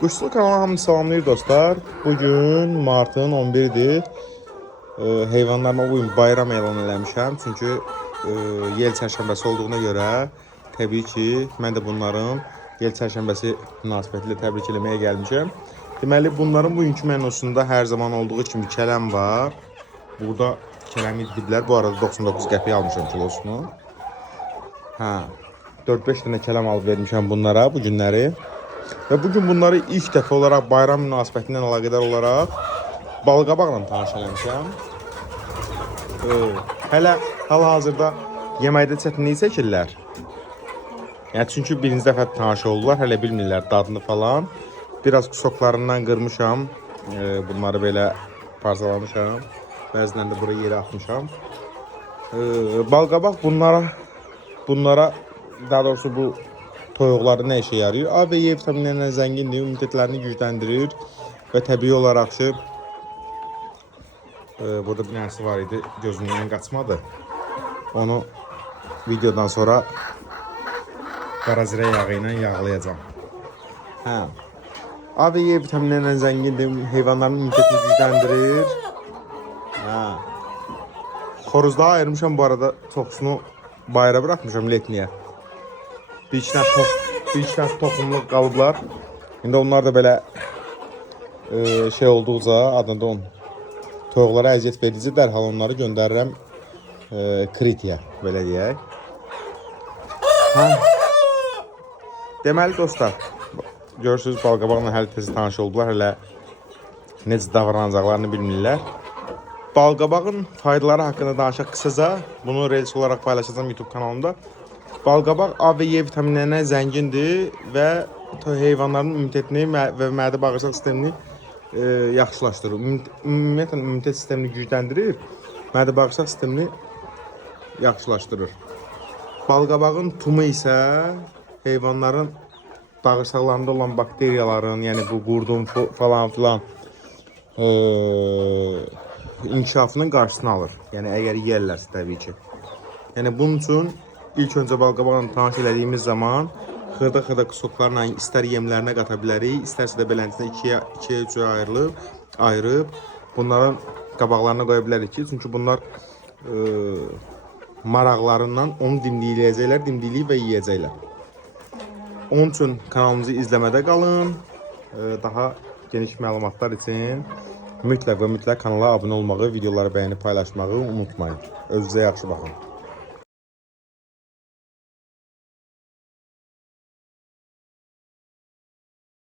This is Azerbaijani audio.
Quşçuluq kanalına hamını salamlayır dostlar. Bugün martın 11-dir. Heyvanlarıma bugün bayram elan eləmişəm. Çünki yel çərşənbəsi olduğuna görə təbii ki, mən də bunların yel çərşənbəsi münasibətilə təbrik eləməyə gəlmişəm. Deməli, bunların bugünkü menusunda hər zaman olduğu kimi kələm var. Burada kələmi diblər. Bu arada 99 qəpiyə almışam kilosunu. 4-5 dənə kələm alıb vermişəm bunlara bu günləri. Və bugün bunları ilk dəfə olaraq bayram münasibətindən əlaqədar olaraq balqabaqla tanış eləmişəm. Hələ hal-hazırda yeməkdə çətinlik çəkirlər. Yəni çünki birinci dəfə tanış oldular, hələ bilmirlər dadını falan. Biraz kusoklarından qırmışam. Bunları belə parçalamışam. Bəzən də buraya yerə atmışam. Balqabaq bunlara daha doğrusu bu toyuqları nə işə yarıyor? A və E vitaminlərindən zəngindir, immunitetlərini gücləndirir və təbii olaraq ki, burada bir nəsi var idi, gözümdən qaçmadı. Onu videodan sonra qarazirə yağı ilə yağlayacağım. A və E vitaminlərindən zəngindir, heyvanların immunitetini gücləndirir. Xoruzdağı ayırmışam bu arada, çoxsunu bayıra bırakmışam letniyə. Bir iki dənə toxumluq qalıblar. İndi onlar da belə şey olduqca adında toyuqlara əziyyət verici dərhal onları göndərirəm kritiyə, belə deyək. Deməli dostlar, görürsünüz balqabaqla hələ tez tanış oldular, hələ necə davranacaqlarını bilmirlər. Balqabağın faydaları haqqında danışaq qısaca, bunu reels olaraq paylaşacağım YouTube kanalımda. Balqabaq A və E vitaminlərinə zəngindir və heyvanların immunitetini və mədə bağırsaq sistemini yaxşılaşdırır. Ümumiyyətlə immunitet sistemini gücləndirir, mədə bağırsaq sistemini yaxşılaşdırır. Balqabağın tumu isə heyvanların bağırsaqlarında olan bakteriyaların, yəni bu qurdun falan filan inkişafının qarşısını alır. Yəni əgər yeyərlərsə təbii ki. Yəni bunun üçün İlk öncə balqabaqla tanış elədiyimiz zaman xırda kusoklarla istər yemlərinə qata bilərik, istərsə də beləncə ikiyə üçə ayırıb bunların qabaqlarına qoya bilərik ki, çünki bunlar maraqlarından onu dimdikləyəcəklər və yeyəcəklər. Onun üçün kanalımızı izləmədə qalın. Daha geniş məlumatlar üçün mütləq kanala abunə olmağı, videoları bəyənib paylaşmağı unutmayın. Özünüzə yaxşı baxın.